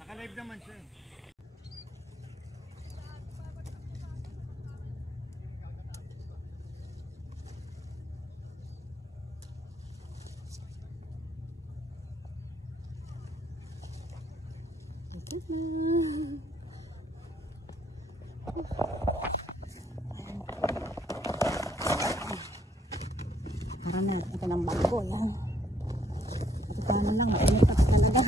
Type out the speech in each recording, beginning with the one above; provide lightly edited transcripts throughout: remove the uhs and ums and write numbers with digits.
Naka-live naman siya. Parang na ito ng bago yan. Ito naman lang, mainit ako talaga.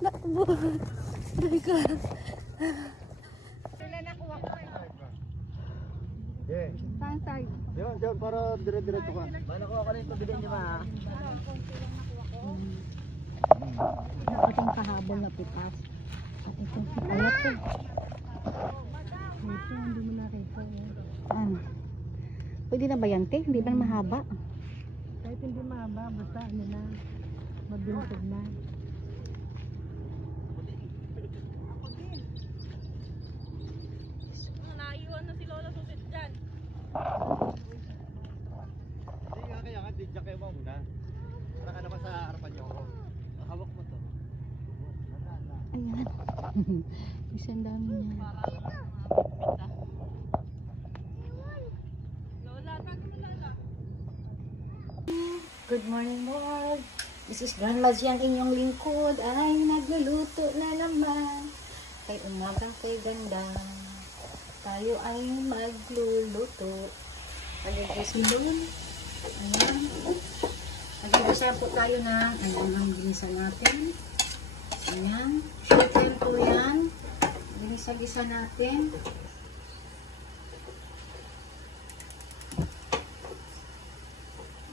Nakbo. Dali ka. Sila nakuha ko eh. Yeah. Saan side? Diyan para dire-diretso ka. Nakuha ko na yung pabigan niyo ma. Ating kahabol na pitas. At itong alat ko. Ito, hindi mo nakita. Ano? Pwede na ba yan, te? Hindi ba mahaba? Kahit hindi mahaba, basta ano na, mabintog na. Naiwan na si Lola Susit dyan. Hindi nga kaya nga, diyan kayo muna. Para ka naman sa harapan niyo ako. Hawak mo to. Ayan. Isang dami niya. Lola, sabi mo Lola. Good morning, Lord. This is Grandma G, ang inyong lingkod ay nagluluto na naman. Kay umaga, kay ganda. Tayo ay magluluto. Pag-isilon. Ayan. Nag-igisa po tayo ng ayan ang ginisa natin. Ayan. Chicken po yan. Ginisa-gisa natin.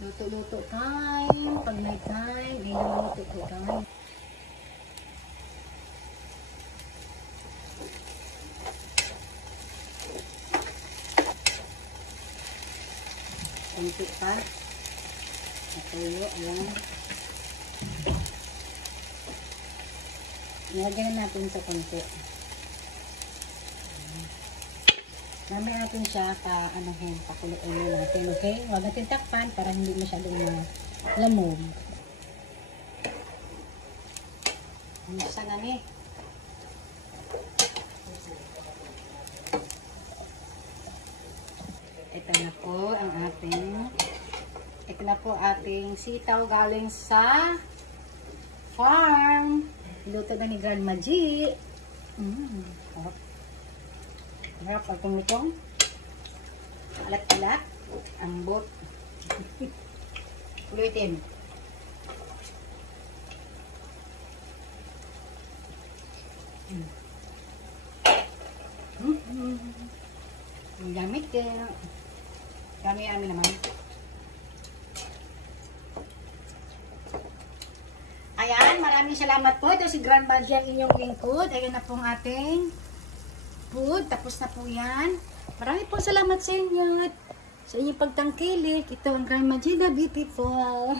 Luto-luto time. Pag may time, iluluto po tayo. Kunti pa. Natuyo, ayan. Nilagyan natin sa konti. Mamaya natin siya pakuluin natin, okay? Huwag natin takpan para hindi masyadong lamog. Isa na ni. Ito na po ating sitaw galing sa farm. Luto na ni Grandma G. Harap ang tumitong. Alat-alat. Ambot. Ulitin. Ang gamit kaya. Kami naman. Ayan, maraming salamat po. Ito si Grandma G, ang inyong lingkod. Ayan na pong ating food. Tapos na po yan. Maraming po salamat sa inyo at sa inyong pagtangkilik. Ito ang Grandma G, the beautiful.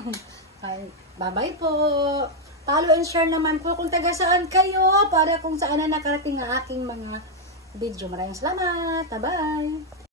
Bye-bye po. Follow and share naman po kung taga saan kayo para kung saan na nakarating ang aking mga video. Maraming salamat. Bye-bye.